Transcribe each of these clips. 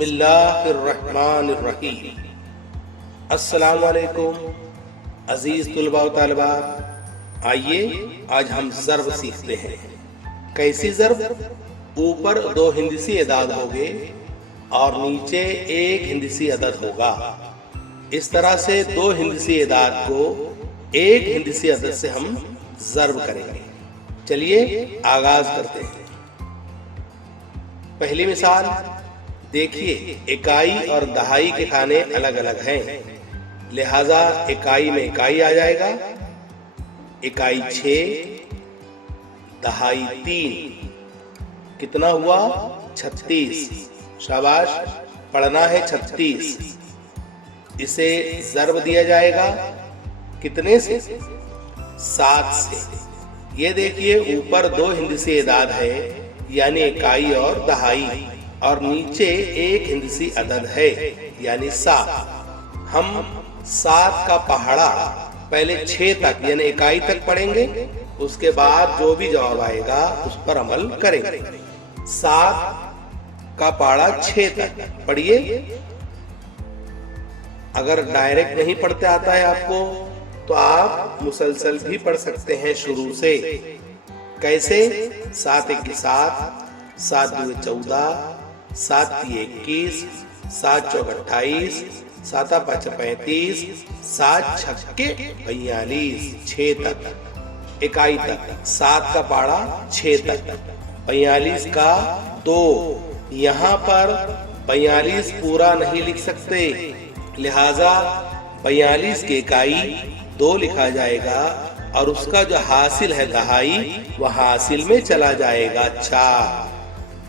बिस्मिल्लाहिर्रहमानिर्रहीम। अस्सलामु अलैकुम अजीज तुलबा व तालिबात। आइए आज हम ज़र्ब सीखते हैं। कैसी ज़र्ब? ऊपर दो हिंदसी अदाद होंगे और नीचे एक हिंदसी अदद होगा। इस तरह से दो हिंदसी अदाद को एक हिंदसी अदद से हम ज़र्ब करेंगे। चलिए आगाज करते हैं। पहली मिसाल देखिए, इकाई और दहाई के खाने अलग अलग हैं, लिहाजा इकाई में इकाई आ जाएगा। इकाई 6, दहाई 3, कितना हुआ? 36। शाबाश, पढ़ना है 36। इसे ज़र्ब दिया जाएगा कितने से? 7 से। ये देखिए, ऊपर दो हिंदसी अदाद है यानी इकाई और दहाई, और नीचे एक हिंदसी अदद है यानी 7। हम 7 का पहाड़ा पहले 6 तक यानी इकाई तक पढ़ेंगे, उसके बाद जो भी जवाब आएगा उस पर अमल करेंगे। 7 का पहाड़ा 6 तक पढ़िए। अगर डायरेक्ट नहीं पढ़ते आता है आपको तो आप मुसलसल भी पढ़ सकते हैं शुरू से। कैसे? 7 1 7, 7 2 14, 7 3 21, 7 4 28, 7 5 35, 7 6 42, 6 तक इकाई तक। 7 का पाड़ा 6 तक, 45 का 2। यहाँ पर 45 पूरा नहीं लिख सकते, लिहाजा 45 की इकाई 2 लिखा जाएगा और उसका जो हासिल है दहाई वह हासिल में चला जाएगा। अच्छा,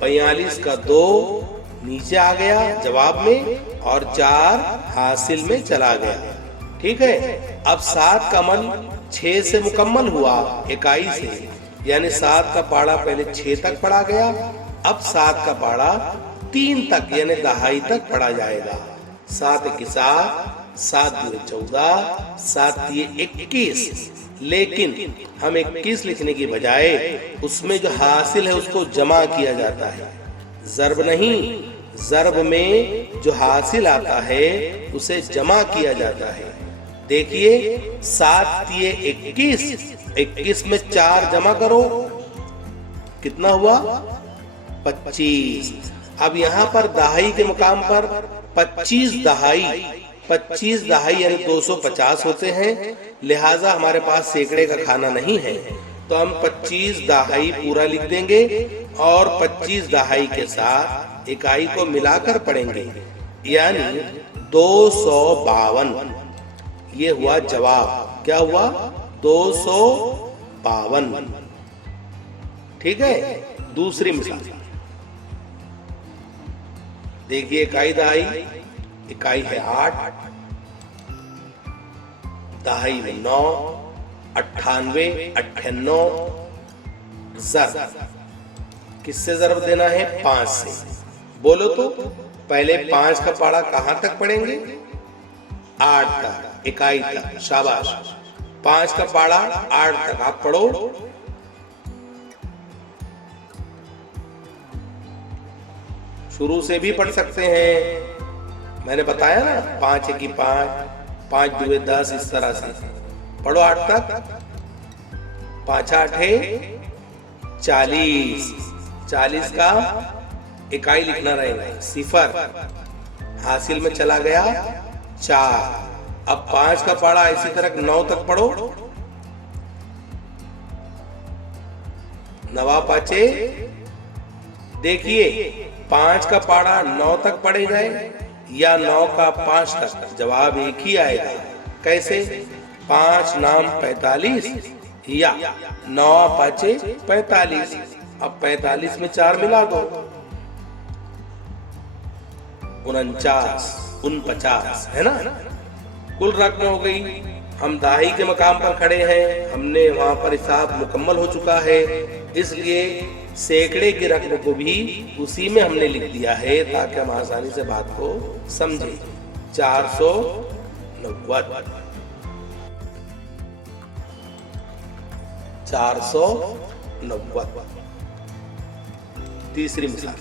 45 का 2 नीचे आ गया जवाब में और 4 हासिल में चला गया। ठीक है। अब 7 का अमल 6 से मुकम्मल हुआ इकाई से, यानी 7 का पाड़ा पहले 6 तक पढ़ा गया, अब 7 का पाड़ा 3 तक यानी दहाई तक पढ़ा जाएगा। 7 1 7, 7 2 14, 7 3 21। लेकिन हम 21 लिखने की बजाय उसमें जो हासिल है उसको जमा किया जाता है, ज़र्ब नहीं। ज़र्ब में जो हासिल आता है उसे जमा किया जाता है। देखिए, 7 3 21, 21 में 4 जमा करो, कितना हुआ? 25। अब यहाँ पर दहाई के मुकाम पर 25 दहाई यानी 250 होते हैं, लिहाजा हमारे पास सैकड़े का खाना नहीं है, तो हम 25 दहाई पूरा लिख देंगे और 25 दहाई के साथ इकाई को मिलाकर पढ़ेंगे, यानी 252। ये हुआ जवाब। क्या हुआ? 252। ठीक है। दूसरी मिसाल देखिए, इकाई दहाई, इकाई है 8, दहाई में 9, 98 98। ज़र्ब किससे ज़र्ब देना है? 5 से। बोलो तो पहले 5 का पाड़ा कहां तक पढ़ेंगे? 8 तक, इकाई तक। शाबाश, 5 का पाड़ा 8 तक आप पढ़ो। शुरू से भी पढ़ सकते हैं, मैंने बताया ना, 5 1 5, 5 2 10, इस तरह से पढ़ो 8 तक। 5 8 40, 40 का इकाई लिखना रहेगा 0, हासिल में चला गया 4। अब 5 का पाड़ा इसी तरह 9 तक पढ़ो। 9 5। देखिए, 5 का पाड़ा 9 तक पढ़े जाए या 9 का 5 तक, जवाब एक ही आएगा। कैसे? 5 नाम 45 या 9 5 45। अब 45 में 4 मिला दो, 49 49 है ना। कुल रकम हो गई। हम दहाई के मकाम पर खड़े हैं, हमने वहां पर हिसाब मुकम्मल हो चुका है, इसलिए सैकड़े की रकम को भी उसी में हमने लिख दिया है ताकि हम आसानी से बात को समझें। 490। 490। तीसरी मिसाल,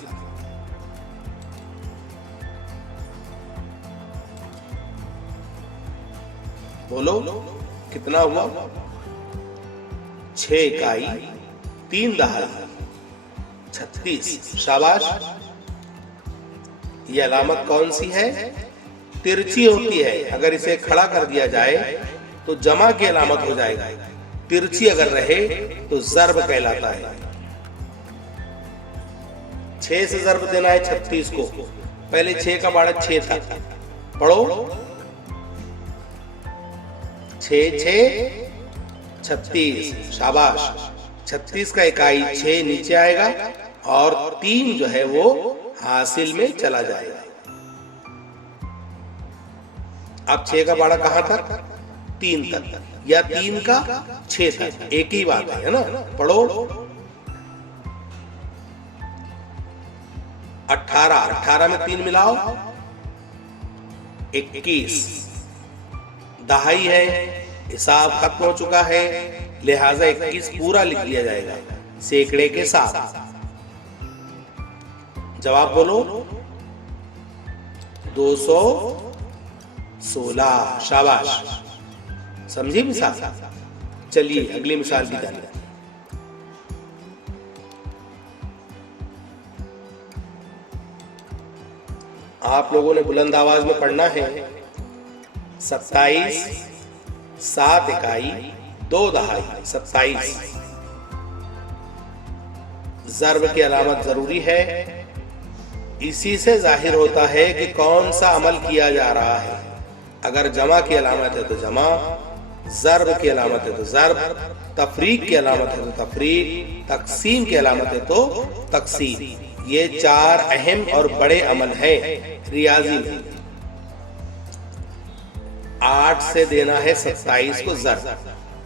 बोलो कितना हुआ? 6 इकाई 3 दहाई 36। शाबाश। ये अलामत कौन सी है? तिरछी होती है। अगर इसे खड़ा कर दिया जाए तो जमा की अलामत हो जाएगा। तिरछी अगर रहे तो ज़र्ब कहलाता है। 6 से ज़र्ब देना है 36 को। पहले 6 का बाड़ा 6 था, पढ़ो 6 6 36। शाबाश। 36 का इकाई 6 नीचे आएगा और 3 जो है वो हासिल में चला जाएगा। अब 6 का बाड़ा कहां तक? 3 तक, या 3 का 6 तक, एक ही बात है ना। पढ़ो 18। 18 में 3 मिलाओ 21। दहाई है, हिसाब खत्म हो चुका है, लिहाजा 21 पूरा लिख दिया जाएगा सैकड़े के साथ। जवाब बोलो 216। शाबाश। समझी मिसाल? चलिए अगली मिसाल की जानिए। आप लोगों ने बुलंद आवाज में पढ़ना है। 27 7 इकाई 2 दहाई 27। ज़र्ब की अलामत जरूरी है। इसी से जाहिर होता है कि कौन सा अमल किया जा रहा है। अगर जमा की अलामत है तो जमा, ज़र्ब की अलामत है तो ज़र्ब, तफरीक की अलामत है तो तफरीक, तकसीम की अलामत है तो तकसीम। ये 4 अहम और बड़े अमल हैं रियाजी में। 8 से देना है 27 को ज़र्ब।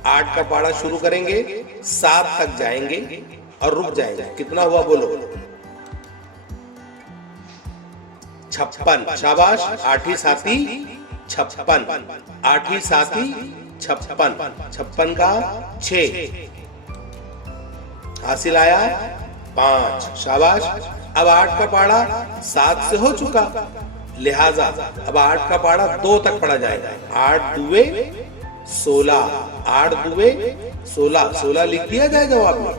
8 का पाड़ा शुरू करेंगे, 7 तक जाएंगे और रुक जाएंगे। कितना हुआ बोलो? 56। शाबाश। 8 ही 7 56। 8 ही 7 56। 56 का 6 हासिल आया 5। शाबाश। अब 8 का पाड़ा 7 से हो चुका, लिहाजा अब 8 का पाड़ा 2 तक पढ़ा जाएगा। 8 दुए 16। 8 दुए 16। 16 लिख दिया जाए जवाब में?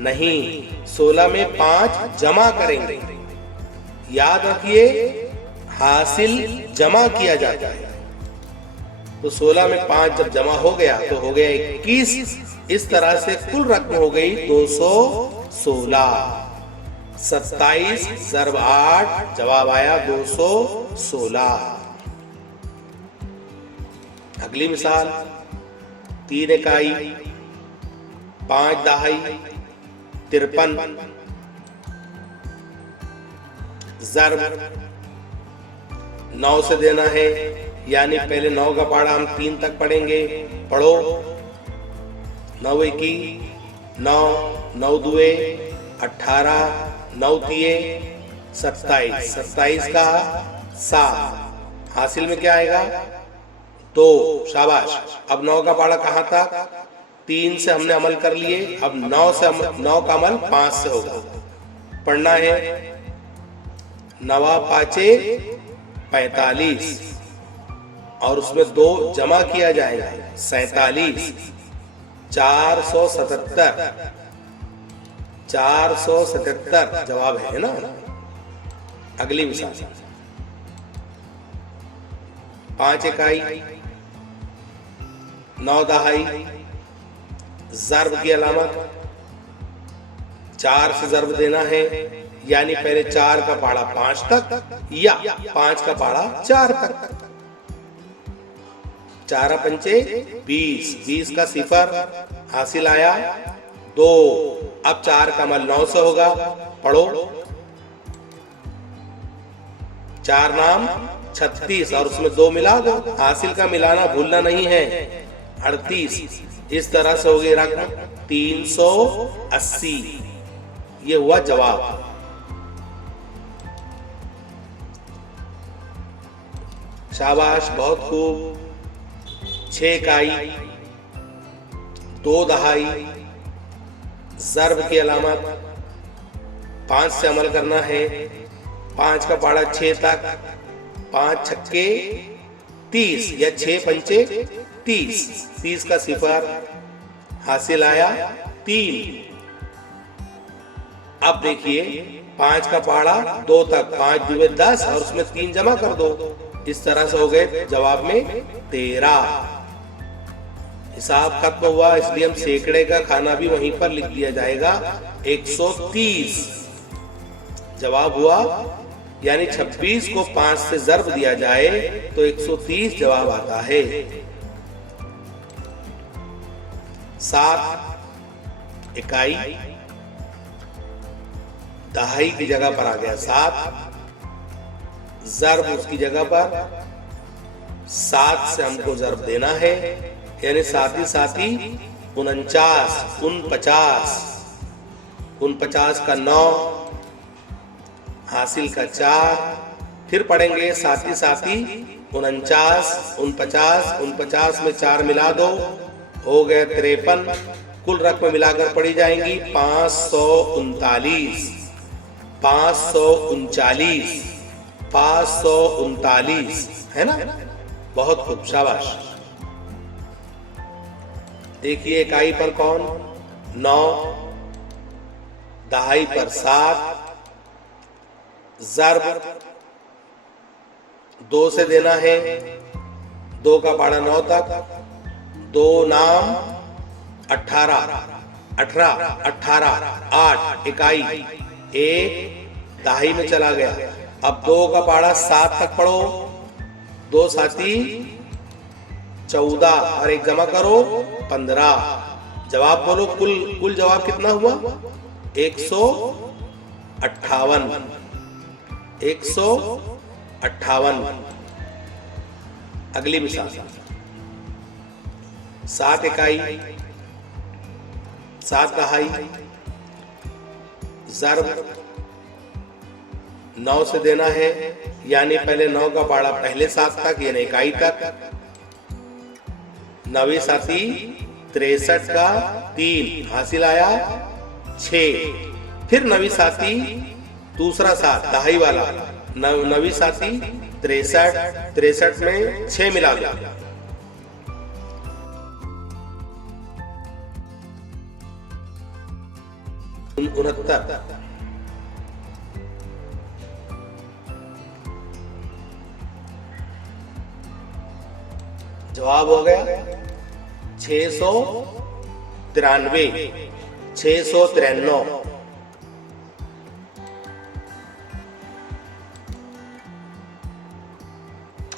नहीं, 16 में 5 जमा करेंगे। याद रखिए हासिल जमा किया जाता है। तो 16 में 5 जब जमा हो गया तो हो गया 21। इस तरह से कुल रकम हो गई 216। 27 ज़र्ब 8, जवाब आया 216। अगली मिसाल 3 इकाई 5 दहाई 53। ज़र्ब 9 से देना है, यानी पहले 9 का पाड़ा हम 3 तक पढ़ेंगे। पढ़ो 9 एकी 9, 9 दुए 18, 9 तिये 27। 27 का 7 हासिल में क्या आएगा? 2। शाबाश। अब 9 का पाड़ा कहाँ तक? 3 से हमने अमल कर लिए। अब 9 का अमल 5 से होगा। पढ़ना है 9 पाँचे 45 और उसमें 2 जमा किया जाएगा 47। 477। 477 जवाब है ना। अगली मिसाल 5 इकाई 9 दहाई। ज़र्ब की अलामत 4 से ज़र्ब देना है, यानी पहले 4 का पाड़ा 5 तक या 5 का पाड़ा 4 तक। 4 पंचे 20। 20 का 0 हासिल आया 2। अब 4 का अमल 9 से होगा। पढ़ो 4 नाम 36 और उसमें 2 मिला दो। हासिल का मिलाना भूलना नहीं है। 38। इस तरह से हो गई रकम 380। ये हुआ जवाब। शाबाश, बहुत खूब। 6 इकाई 2 दहाई। ज़र्ब की अलामत 5 से अमल करना है। 5 का पाड़ा 6 तक। 5 छक्के 30 या 6 पंचे 30, 30 का सिफर हासिल आया 3। अब देखिए 5 का पहाड़ा 2 तक 5 दुवे 10 और उसमें 3 जमा कर दो। इस तरह से हो गए जवाब में 13। हिसाब खत्म हुआ, इसलिए हम सैकड़े का खाना भी वहीं पर लिख दिया जाएगा 130। जवाब हुआ, यानी 26 को 5 से ज़र्ब दिया जाए तो 130 जवाब आता है। 7 इकाई दहाई की जगह पर आ गया 7, ज़र्ब उसकी जगह पर 7 से हमको ज़र्ब देना है, यानी साथ ही 49, 49 का 9, हासिल का 4। फिर पढ़ेंगे साथ ही 49, 49 में 4 मिला दो, हो गए 53। कुल रकम मिलाकर पढ़ी जाएंगी 539, 539 है ना। बहुत खूब, शाबाश। देखिए इकाई पर कौन 9, दहाई पर 7, ज़र्ब 2 से देना है, 2 का पहाड़ा 9 तक, 2 नाम 18, 8 इकाई 1 दहाई में चला गया। अब 2 का पहाड़ा 7 तक पढ़ो, 2 साथी 14 और 1 जमा करो 15। जवाब बोलो, कुल जवाब कितना हुआ 158। 158। अगली मिसाल 7 इकाई 7 दहाई, ज़र्ब 9 से देना है, यानी पहले 9 का पहाड़ा पहले 7 तक यानी इकाई तक, 9 साथी 63 का 3 हासिल आया 6। फिर 9 साथी दूसरा 7 दहाई वाला 9 साथी 63 में 6 मिला दो, 69। जवाब हो गया 693, 693।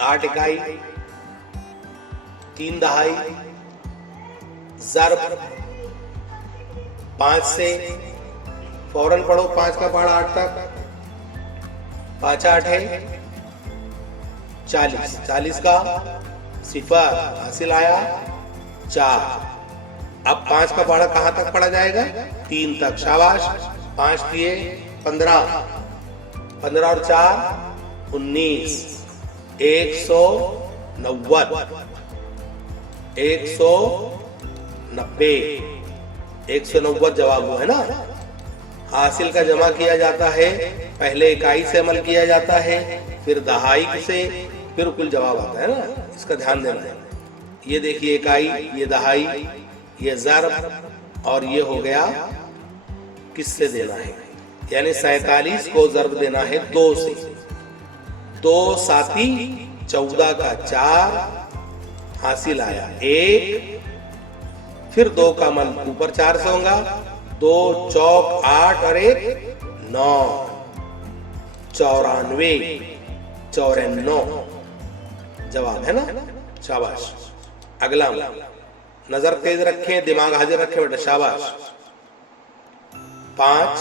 8 इकाई 3 दहाई, ज़र्ब 5 से फौरन पढ़ो, 5 का पहाड़ा 8 तक, 5 8 है 40, 40 का सिफर हासिल आया 4। अब 5 का पहाड़ा कहां तक पढ़ा जाएगा 3 तक, शाबाश। 5 दिए 15, 15 और 4 19, 190, 190 जवाब हुआ है ना। हासिल का जमा किया जाता है, पहले इकाई से अमल किया जाता है, फिर दहाई से, फिर कुल जवाब आता है ना। इसका ध्यान देना है। ये देखिए इकाई, ये दहाई, ये ज़र्ब और ये हो गया किससे देना है, यानी 47 को ज़र्ब देना है 2 से। 2 साथी 14 का 4 हासिल आया 1। फिर 2 का मन ऊपर 4 से होगा, 2 चौक 8 और 1 9, 94 जवाब है ना, शाबाश। अगला नजर तेज रखें, दिमाग हाजिर रखें बेटा, शाबाश। 5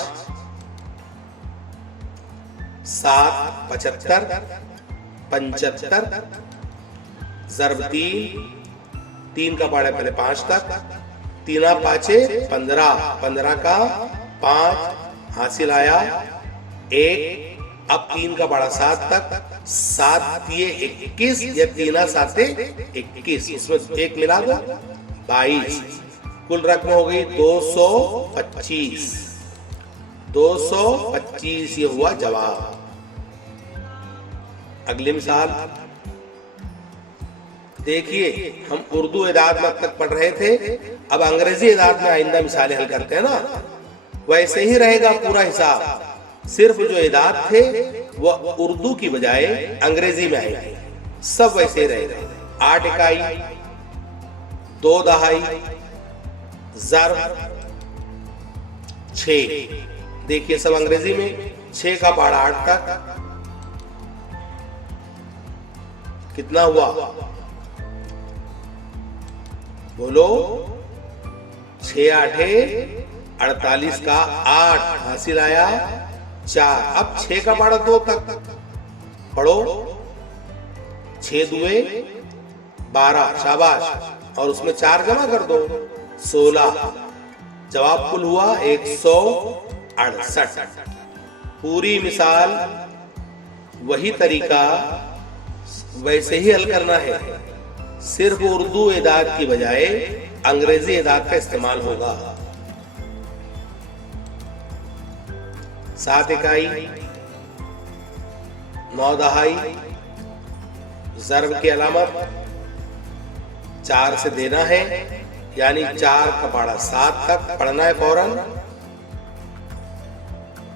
7 75, 75 ज़र्ब 3 का पहाड़ा पहले 5 तक, 3 5 15, 15 का 5 हासिल आया 1। अब 3 का पहाड़ा 7 तक, 7 दिए 21 या 3 7 21, इसमें 1 मिला दो 22। कुल रकम हो गई 225, 225 ये हुआ जवाब। अगली मिसाल देखिए हम उर्दू एदाद में अब तक पढ़ रहे थे, अब अंग्रेजी एदाद में आइंदा मिसालें हल करते हैं ना, वैसे ही रहेगा पूरा हिसाब। सिर्फ जो एदाद थे वह उर्दू की बजाय अंग्रेजी में आएंगे, सब वैसे ही रहेगा। 8 इकाई, 2 दहाई, ज़र्ब 6। देखिए सब अंग्रेजी में। 6 का पहाड़ा 8 तक कितना हुआ बोलो? 6 आठे 48 का 8 हासिल आया 4। अब 6 का पहाड़ा 2 तक पढ़ो। 6 दुए 12, शाबाश, और उसमें 4 जमा कर दो 16। जवाब कुल हुआ 168। पूरी मिसाल वही तरीका, वैसे ही हल करना है, सिर्फ उर्दू एदाद की बजाय अंग्रेजी एदाद का इस्तेमाल होगा। 7 इकाई, 9 दहाई, ज़र्ब की अलामत 4 से देना है, यानी 4 का पहाड़ा 7 तक पढ़ना है फौरन।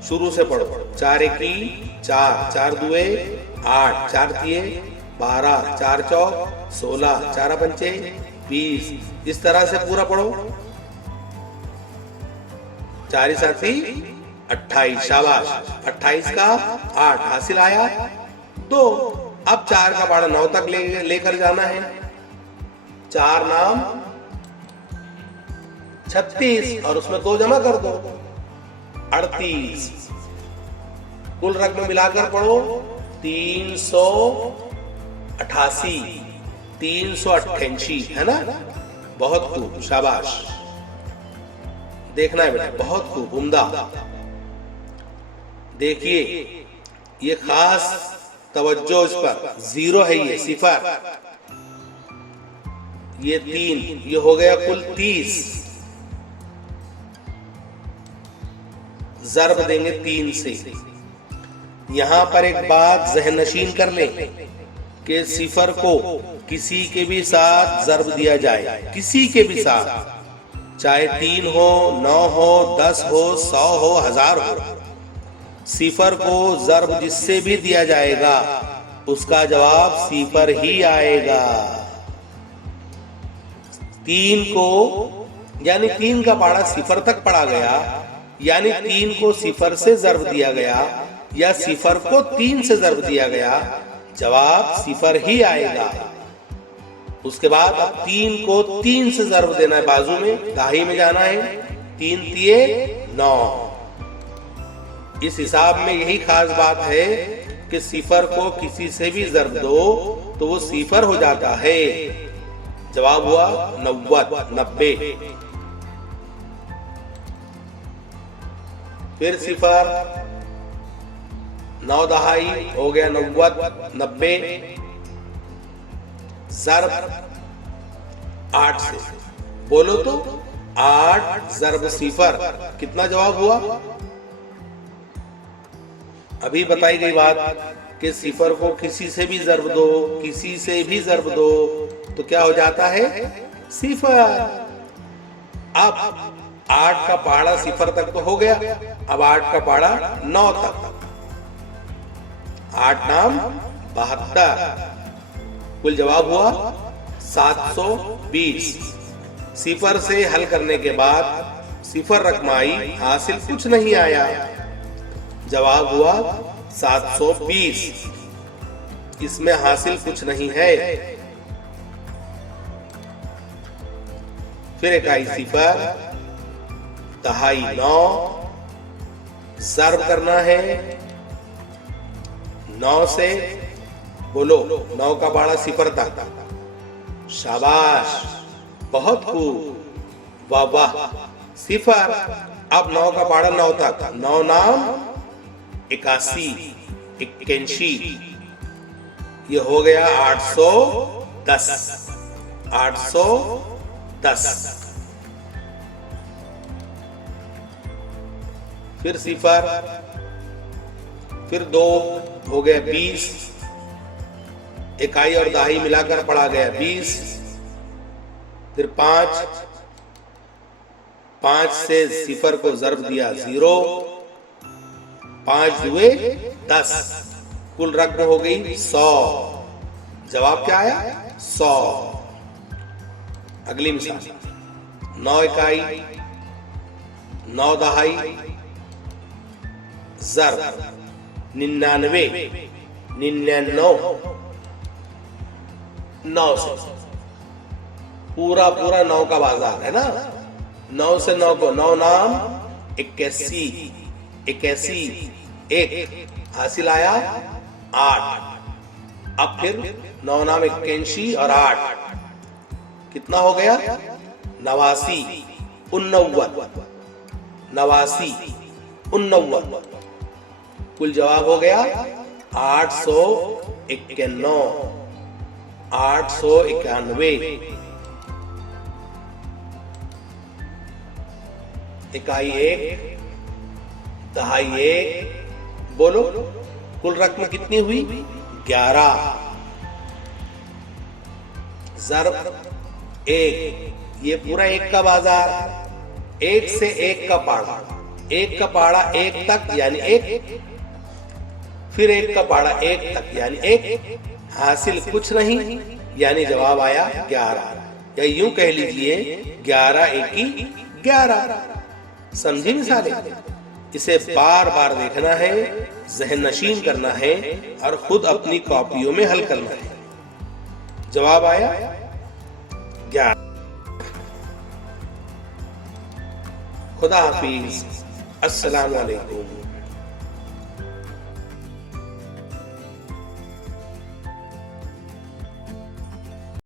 शुरू से पढ़ो। 4 एकी 4, 4 दुए 8, 4 तिये 12, 4 चौक 16, 4 पंचे 20। इस तरह से पूरा पढ़ो। 4 साथी 28, शाबाश। 28 का 8 हासिल आया 2। अब 4 का पहाड़ा 9 तक लेकर जाना है। 4 नाम 36 और उसमें 2 जमा कर दो 38। कुल रकम मिलाकर पढ़ो 388, 388 है ना। बहुत खूब, शाबाश। देखना है बेटा, बहुत खूब, उम्दा। देखिए ये खास तवज्जो इस पर, 0 है ये, 0। ये 3, ये हो गया कुल 30। ज़र्ब देंगे 3 से। यहां पर एक बात ज़हन नशीन कर लें कि 0 को किसी के भी साथ ज़र्ब दिया जाए, किसी के भी साथ, चाहे 3 हो, 9 हो, 10 हो, 100 हो, 1000 हो। 0 को ज़र्ब जिससे भी दिया जाएगा उसका जवाब 0 ही आएगा। 3 को, यानी 3 का पहाड़ा 0 तक पढ़ा गया, यानी 3 को 0 से ज़र्ब दिया गया या 0 को 3 से ज़र्ब दिया गया, जवाब 0 ही आएगा। उसके बाद अब 3 को 3 से ज़र्ब देना है, बाजू में, दहाई में जाना है। 3 तिये 9। इस हिसाब में यही खास बात है कि 0 को किसी से भी ज़र्ब दो तो वो 0 हो जाता है। जवाब हुआ 90। फिर 0, 9 दहाई हो गया 90। ज़र्ब 8 से, बोलो तो 8 ज़र्ब 0 कितना जवाब हुआ? अभी बताई गई बात कि 0 को किसी से भी ज़र्ब दो, किसी से भी ज़र्ब दो तो क्या हो जाता है? 0। अब 8 का पहाड़ा 0 तक तो हो गया, अब 8 का पहाड़ा 9 तक। 8 नाम 72। कुल जवाब हुआ 720। 0 से हल करने के बाद 0 रकम आई, हासिल कुछ नहीं आया, जवाब हुआ 720। इसमें हासिल कुछ नहीं है। फिर इकाई 0, दहाई 9, ज़र्ब करना है 9 से, बोलो 9 का पहाड़ा 0 तक, शाबाश, बहुत खूब, वाह वाह। 0, अब 9 का पहाड़ा 9 तक, 9 नाम 81, 81, ये हो गया 810, 810। फिर 0, फिर 2 हो गया 20, इकाई और दहाई मिलाकर पढ़ा गया 20, फिर 5, 5 से सिफर को ज़र्ब दिया 0, 5 दुए 10, कुल रकम हो गई 100। जवाब क्या आया? 100। अगली मिसाल, 9 इकाई, 9 दहाई, ज़र्ब 99, 99 9 से, पूरा 9 का बाजार है ना। 9 से 9 को 9 नाम 81, 81 एक हासिल आया 8। अब फिर 9 नाम 81 और 8 कितना हो गया? 89, 89, 89, 89। कुल जवाब हो गया 891, 891। इकाई 1, दहाई 1, बोलो कुल रकम कितनी हुई? 11। ज़र्ब 1, ये पूरा 1 का बाजार, 1 से 1 का पाड़ा, 1 का पाड़ा 1 तक यानी 1, फिर 1 का पाड़ा 1 तक यानी 1, हासिल कुछ नहीं यानी जवाब आया 11, या यूं कह लीजिए 11 एकी 11। समझी मिसालें? इसे बार बार देखना है, ज़हन नशीन करना है और खुद अपनी कॉपियों में हल करना है। जवाब आया 11। खुदा हाफिज। अस्सलाम वालेकुम।